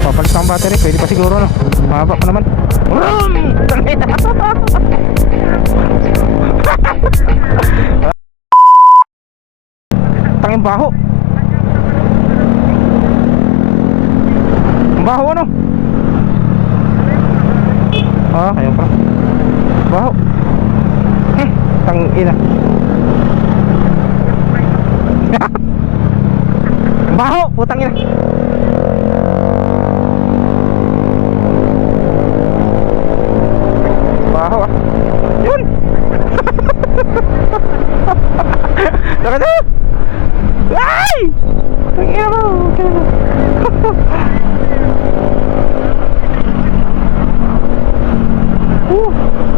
Papalit ang battery, pwede pa siguro no. Mahaba pa naman. Tanging baho. Ang baho ano? Ah, ayun pa. Baho. Tangina. Baho, putang ina. Baho ah. Yun. Nakata. Ay! Tangina mo.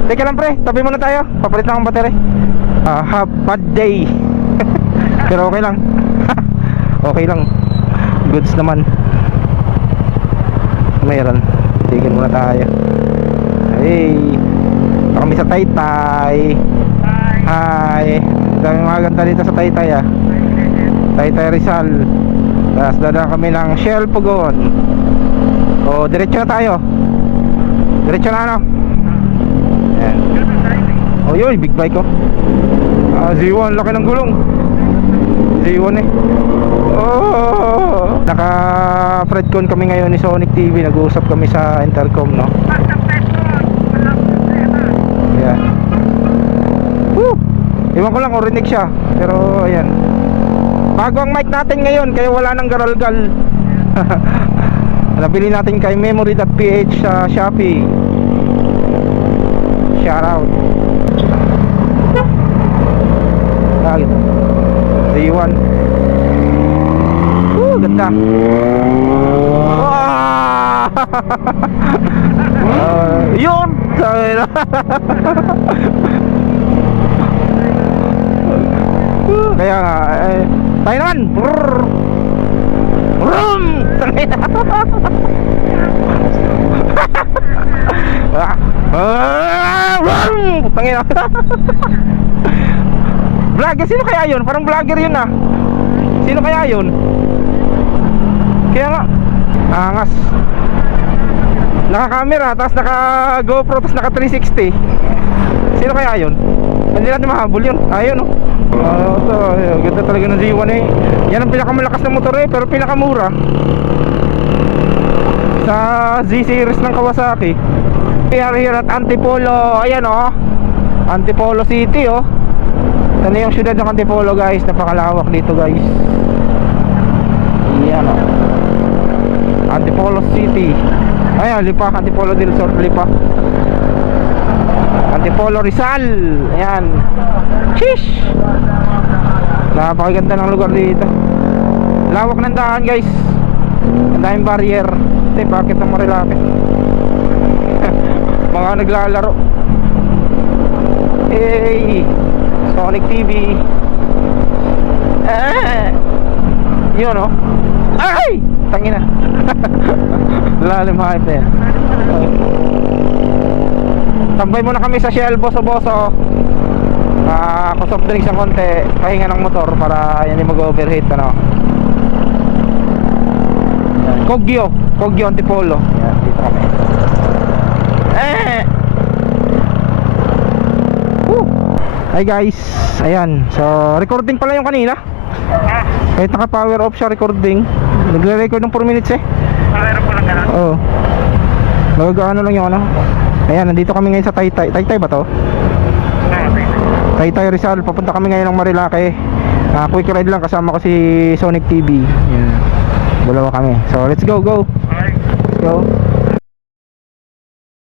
Teka lang pre, tabi muna tayo. Papalit lang ang battery. Have bad day. Pero okay lang. Okay lang. Goods naman. Mayroon. Tigil muna tayo. Hey, kami sa Taytay. Hi. Dami mga ganda dito sa Taytay ah. Taytay Rizal. Tapos dadaan kami ng Shell Pugon. O, diretso na tayo. Diretso na ano. Ayan. Oh yun, big bike ko. Z1, laki ng gulong. Z1 eh. Oh, naka Fredcon kami ngayon ni Sonic TV. Nag-uusap kami sa intercom no. Ayan. Woo! Iwan ko lang kung rinig siya. Pero ayan. Bago ang mic natin ngayon, kaya wala nang garalgal. Nabili natin kay memory.ph sa Shopee. Shoutout. Lagi to. Z1. Ganda. Yun. Kaya nga tayo naman. Tangina. Vlogger, sino kaya yun? Parang vlogger yun ah. Sino kaya yun? Kaya nga angas. Naka-camera, tapos naka-GoPro, tapos naka-360. Sino kaya yun? Hindi natin mahabol yun. Ayun no. Ito, ganda talaga ng Z1 eh. Yan ang pinakamalakas na motor eh, pero pinakamura sa Z-series ng Kawasaki. We are here at Antipolo. Ayan oh, Antipolo City oh. Ano yung syudad ng Antipolo guys. Napakalawak dito guys. Ayan oh, Antipolo City. Ayan, Lipa, Antipolo del Sur, Lipa, Antipolo Rizal. Ayan. Sheesh. Napakaganda ng lugar dito. Lawak ng daan guys. Ang daming barrier. Ito yung bakit ng Marilake. Mga naglalaro. Hey, Sonic TV. Yun oh. Ay! Tangina. Lalim hype na yan. Tambay muna kami sa Shell Boso-Boso. Soft drinks ng konti. Pahinga ng motor para hindi mag-overheat ano. Kogyo Antipolo. Yan, dito kami. Hi guys. Ayan. So recording pala yung kanina. Kahit naka power off siya, recording. Nagre-record ng 4 minutes eh. Meron po lang gano'n? Oo. Nagagaano lang yung ano. Ayan, nandito kami ngayon sa Taytay. Taytay ba to? Taytay Rizal. Papunta kami ngayon ng Marilake. Quick ride lang, kasama ko si Sonic TV. Ayan. Dalawa kami. So let's go. Let's go.